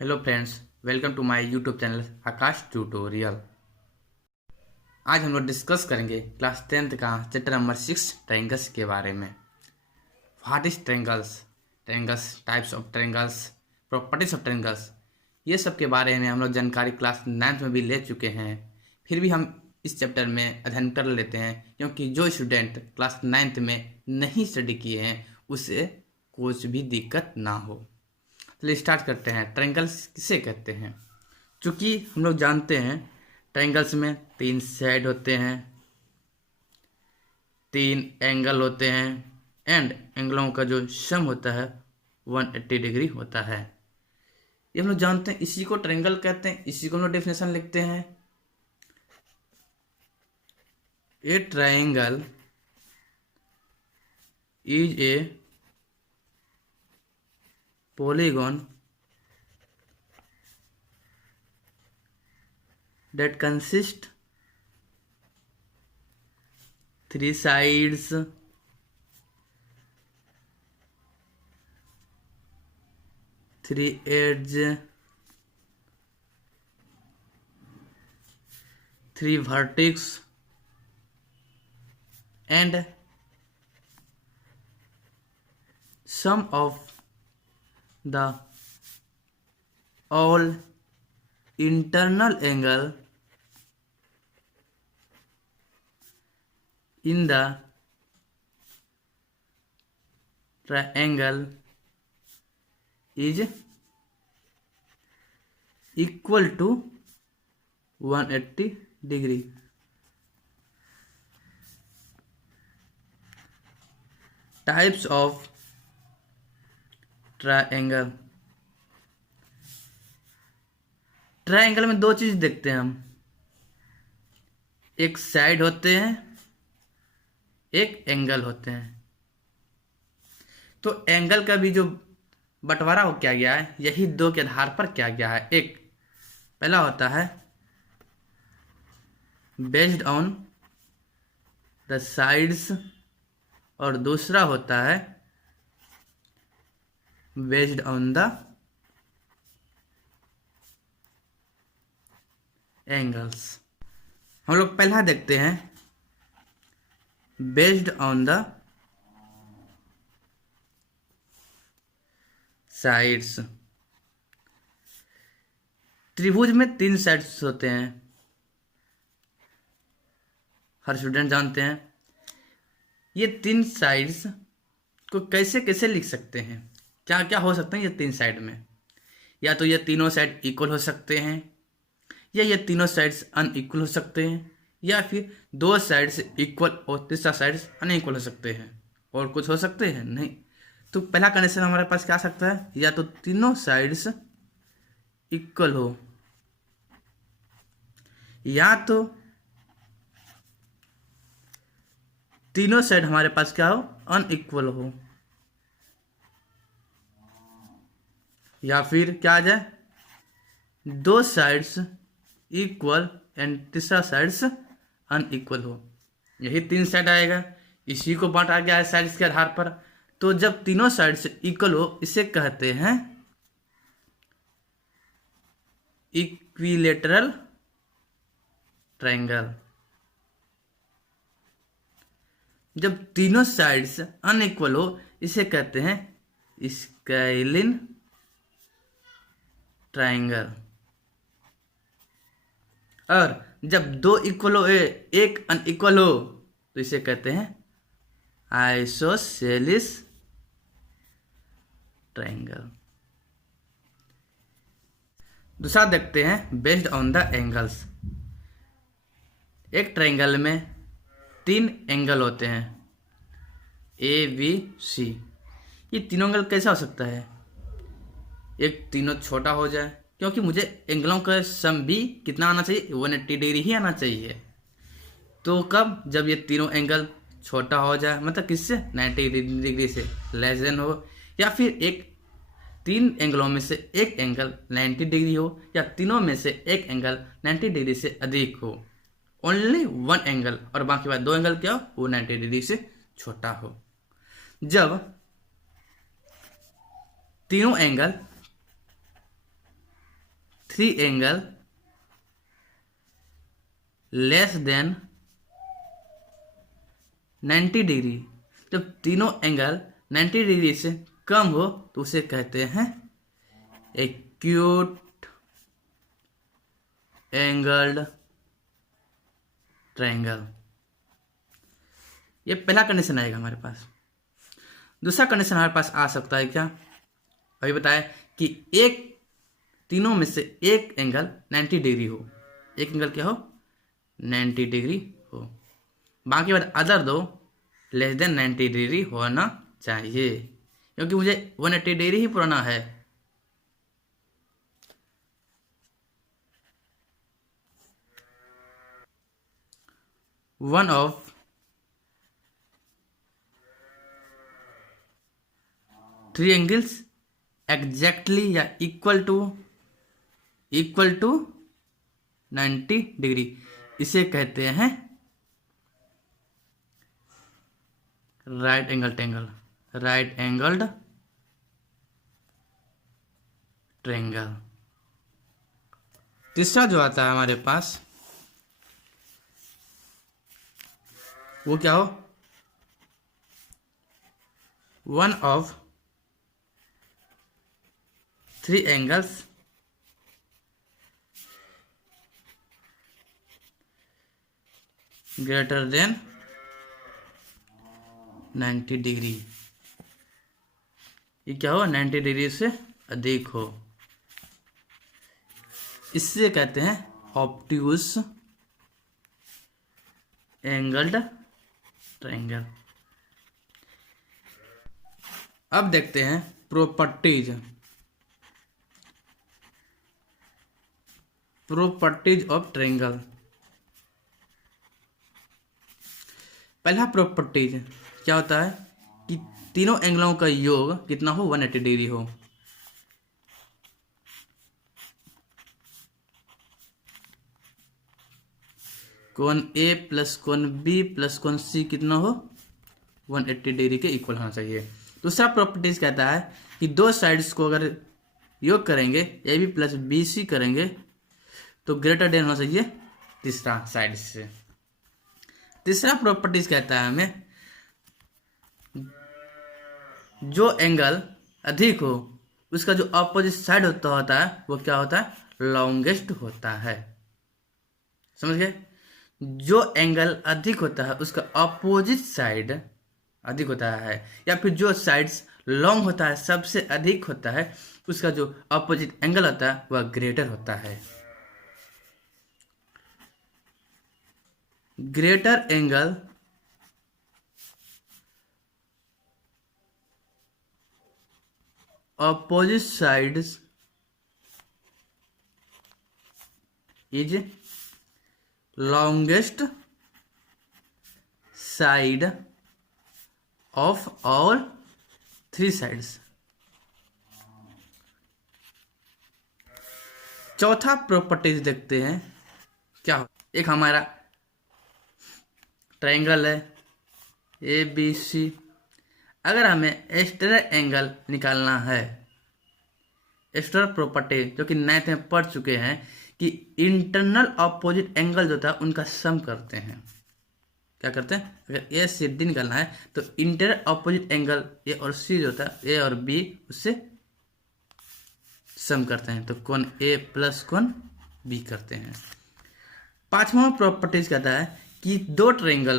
Hello friends, welcome to my YouTube channel Akash tutorial. आज हम लोग डिस्कस करेंगे क्लास 10th का चैप्टर नंबर 6 ट्रायंगल्स के बारे में। What is triangles, triangles, types of triangles, properties of triangles, ये सब के बारे में हम लोग जानकारी क्लास 9th में भी ले चुके हैं। फिर भी हम इस चैप्टर में अध्ययन कर लेते हैं, क्योंकि जो स्टूडेंट क्लास 9th में नहीं स्टडी किए हैं उसे कुछ भी दिक्कत ना हो। चलिए स्टार्ट करते हैं। ट्रायंगल्स किसे कहते हैं? चूंकि हम लोग जानते हैं ट्रायंगल्स में 3 साइड होते हैं, 3 एंगल होते हैं एंड एंगलों का जो सम होता है 180 डिग्री होता है। ये हम लोग जानते हैं, इसी को ट्रायंगल कहते हैं। इसी को हम लोग डेफिनेशन लिखते हैं। ए triangle is a polygon that consists 3 sides, 3 edge, 3 vertex and sum of the all internal angle in the triangle is equal to 180 degree. Types of triangle. Triangle में 2 चीज देखते हैं हम, एक साइड होते हैं, एक एंगल होते हैं। तो एंगल का भी जो बंटवारा हो किया गया है यही 2 के आधार पर किया गया है। एक पहला होता है बेस्ड ऑन द साइड्स और दूसरा होता है बेस्ड ऑन द एंगल्स। हम लोग पहला देखते हैं बेस्ड ऑन द साइड्स। त्रिभुज में 3 साइड्स होते हैं, हर स्टूडेंट जानते हैं। ये 3 साइड्स को कैसे कैसे लिख सकते हैं, क्या क्या हो सकते हैं ये 3 साइड में? या तो ये तीनों साइड इक्वल हो सकते हैं, या ये तीनों साइड्स अनइक्वल हो सकते हैं, या फिर 2 साइड्स इक्वल और तीसरा साइड्स अनइक्वल हो सकते हैं। और कुछ हो सकते हैं? नहीं। तो पहला कंडीशन हमारे पास क्या आ सकता है, या तो तीनों साइड्स इक्वल हो, या तो तीनों साइड हमारे पास क्या हो, अनइक्वल हो, या फिर क्या आ जाए 2 साइड्स इक्वल एंड तीसरा साइड्स अनइक्वल हो। यही 3 साइड आएगा, इसी को बांटा गया है साइड्स के आधार पर। तो जब तीनों साइड्स इक्वल हो इसे कहते हैं इक्विलेटरल ट्रायंगल। जब तीनों साइड्स अनइक्वल हो इसे कहते हैं स्केलिन ट्रायंगल। और जब 2 इक्वल हो, एक अनइक्वल हो, तो इसे कहते हैं आइसोसेलिस ट्रायंगल। दूसरा देखते हैं बेस्ड ऑन द एंगल्स। एक ट्रायंगल में 3 एंगल होते हैं, ए बी सी। ये तीनों एंगल कैसा हो सकता है? एक तीनों छोटा हो जाए, क्योंकि मुझे एंगलों का सम भी कितना आना चाहिए, 180 डिग्री ही आना चाहिए। तो कब? जब ये तीनों एंगल छोटा हो जाए, मतलब किससे, 90 डिग्री से लेस देन हो, या फिर 3 एंगलों में से एक एंगल 90 डिग्री हो, या तीनों में से एक एंगल 90 डिग्री से अधिक हो। ओनली 1 एंगल और बाकी बात 2 एंगल क्या हो, वो 90 डिग्री से छोटा हो। जब तीनों angle three angle less than 90 degree, जब तीनों एंगल 90 डिग्री से कम हो तो उसे कहते हैं एक्यूट एंगल्ड ट्रायंगल। ये पहला कंडीशन आएगा हमारे पास। दूसरा कंडीशन हमारे पास आ सकता है क्या, अभी बताया कि एक तीनों में से एक एंगल 90 डिग्री हो, एक एंगल क्या हो 90 डिग्री हो, बाकी बाद अदर दो लेस देन 90 डिग्री होना चाहिए, क्योंकि मुझे 180 डिग्री ही पुराना है। One of three angles exactly या इक्वल टू 90 डिग्री, इसे कहते हैं राइट एंगल्ड ट्रायंगल। तीसरा जो आता है हमारे पास वो क्या हो, one of three angles greater than 90 degree. ये क्या हो 90 डिग्री से अधिक हो, इससे कहते हैं ऑब्ट्यूज एंगल्ड ट्रायंगल। अब देखते हैं प्रॉपर्टीज ऑफ ट्रायंगल। पहला प्रॉपर्टीज क्या होता है कि तीनों एंगलों का योग कितना हो 180 डिग्री हो। कोण ए प्लस कोण बी प्लस कोण सी कितना हो 180 डिग्री के इक्वल होना चाहिए। दूसरा प्रॉपर्टीज कहता है कि दो साइड्स को अगर योग करेंगे A B plus B C करेंगे तो ग्रेटर देन होना चाहिए तीसरा साइड से। तीसरा प्रॉपर्टीज कहता है हमें जो एंगल अधिक हो उसका जो अपोजिट साइड होता है वो क्या होता है लॉन्गेस्ट होता है। समझ गए, जो एंगल अधिक होता है उसका अपोजिट साइड अधिक होता है, या फिर जो साइड्स लॉन्ग होता है सबसे अधिक होता है उसका जो अपोजिट एंगल होता है वह ग्रेटर होता है। Greater angle opposite sides is longest side of all three sides। चौथा प्रॉपर्टीज देखते हैं क्या हो। एक हमारा ट्रायंगल है ए बी सी, अगर हमें एक्सटर्नल एंगल निकालना है, एक्सटर्नल प्रॉपर्टी जो कि 9th में पढ़ चुके हैं कि इंटरनल अपोजिट एंगल जो था उनका सम करते हैं। क्या करते हैं, अगर ए से डी निकालना है तो इंटरनल अपोजिट एंगल ए और सी जो था ए और बी उससे सम करते हैं, तो कोण ए प्लस कोण बी करते हैं। पांचवा प्रॉपर्टीज कहता है कि दो ट्रायंगल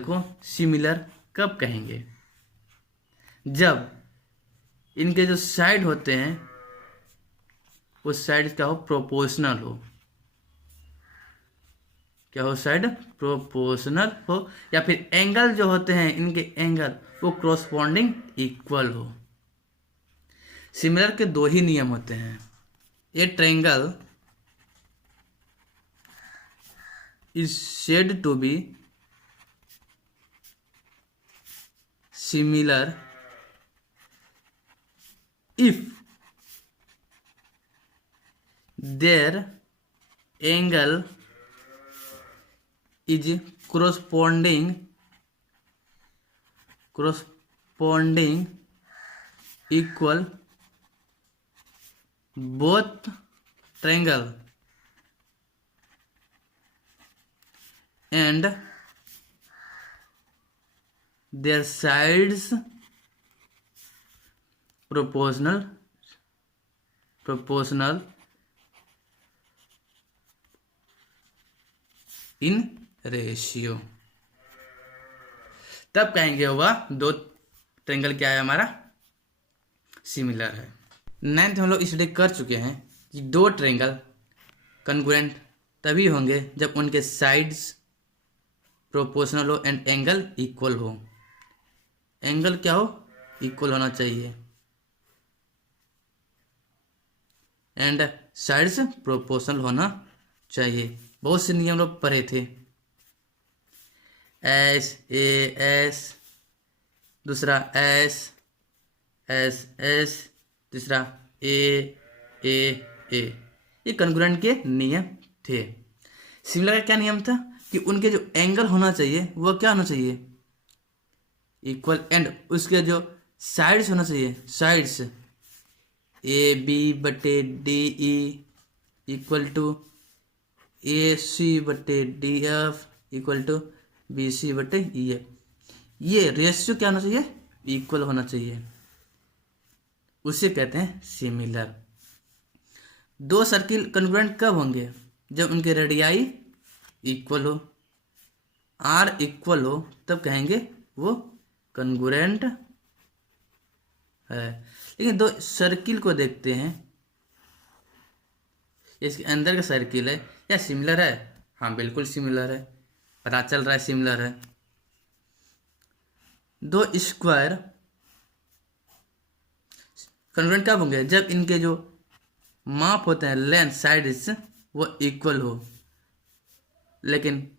को सिमिलर कब कहेंगे, जब इनके जो साइड होते हैं वो साइड क्या हो प्रोपोर्शनल हो। क्या हो साइड प्रोपोर्शनल हो, या फिर एंगल जो होते हैं इनके एंगल वो क्रॉसपोंडिंग इक्वल हो। सिमिलर के दो ही नियम होते हैं, ए triangle is said to be similar if their angle is corresponding equal both triangle and their sides proportional in ratio, तब कहेंगे वह दो ट्रायंगल क्या है हमारा सिमिलर है। 9th हम लोग स्टडी कर चुके हैं कि दो ट्रायंगल कॉन्ग्रुएंट तभी होंगे जब उनके साइड्स प्रोपोर्शनल हो एंड एंगल इक्वल हो। एंगल क्या हो, इक्वल होना चाहिए एंड साइड्स प्रोपोर्शनल होना चाहिए। बहुत से नियम लोग पढ़े थे, एस ए एस, दूसरा एस एस एस, तीसरा ए ए ए, ये कॉन्ग्रुएंट के नियम थे। सिमिलर का क्या नियम था कि उनके जो एंगल होना चाहिए वह क्या होना चाहिए इक्वल एंड उसके जो साइड्स होना चाहिए साइड्स ए बी बटे D E equal to A C बटे D F equal to B C बटे ई एफ। ये रेशियो क्या होना चाहिए इक्वल होना चाहिए, उसे कहते हैं सिमिलर। दो सर्किल कॉन्ग्रुएंट कब होंगे जब उनके रेडियाई इक्वल हो, आर इक्वल हो, तब कहेंगे वो कॉन्ग्रुएंट है। लेकिन दो सर्किल को देखते हैं, इसके अंदर का सर्किल है या सिमिलर है, हाँ बिल्कुल सिमिलर है, पता चल रहा है सिमिलर है। दो स्क्वायर कॉन्ग्रुएंट कब होंगे जब इनके जो माप होते हैं लेंथ साइड्स वो इक्वल हो, लेकिन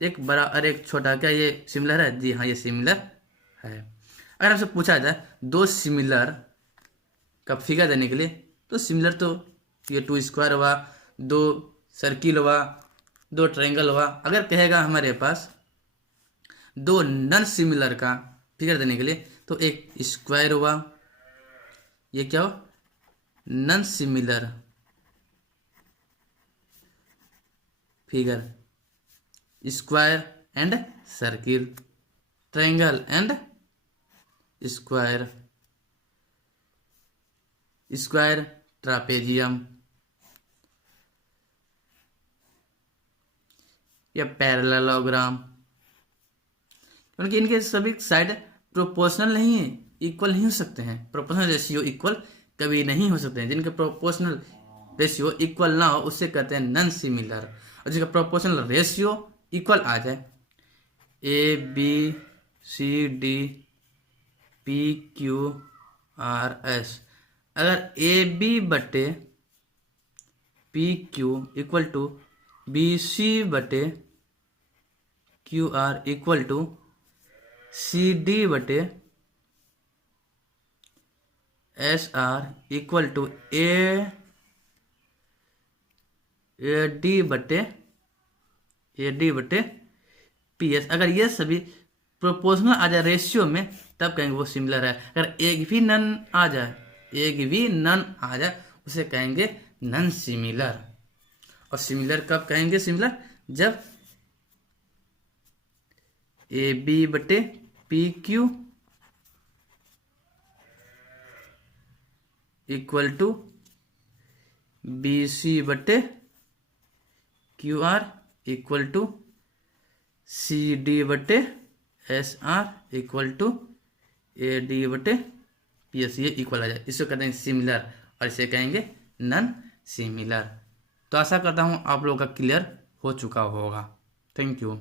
एक बड़ा और एक छोटा, क्या ये सिमिलर है? जी हाँ, ये सिमिलर है। अगर हमसे पूछा जाए दो सिमिलर का फिगर देने के लिए, तो सिमिलर तो ये 2 स्क्वायर हुआ, 2 सर्किल हुआ, 2 ट्रायंगल हुआ। अगर कहेगा हमारे पास दो नॉन सिमिलर का फिगर देने के लिए, तो एक स्क्वायर हुआ, ये क्या हो non similar figure, square and circle, triangle and square, square trapezium या पैरेललोग्राम, क्योंकि इनके सभी साइड प्रोपोर्शनल नहीं है, इक्वल नहीं हो सकते हैं। प्रोपोर्शनल रेशियो इक्वल कभी नहीं हो सकते हैं। जिनके प्रोपोर्शनल रेशियो इक्वल ना हो उसे कहते हैं नॉन सिमिलर, और जिसका प्रोपोर्शनल रेशियो इक्वल आ जाए, A B C D P Q R S, अगर ए बी बटे P Q equal to B C बटे Q R equal to C D बटे S R equal to A D बटे P S. अगर ये सभी प्रोपोर्शनल आ जाए ratio में, तब कहेंगे वो सिमिलर है। अगर एक भी नन आ जाए, उसे कहेंगे नॉन सिमिलर। और सिमिलर कब कहेंगे सिमिलर? जब ए बी बटे P Q equal to B C बटे Q R equal to C D बटे S R equal to A D बटे पी एस, ये इक्वल आ जाए, इसको कहते हैं सिमिलर, और इसे कहेंगे नॉन सिमिलर। तो आशा करता हूँ आप लोगों का क्लियर हो चुका होगा। Thank you.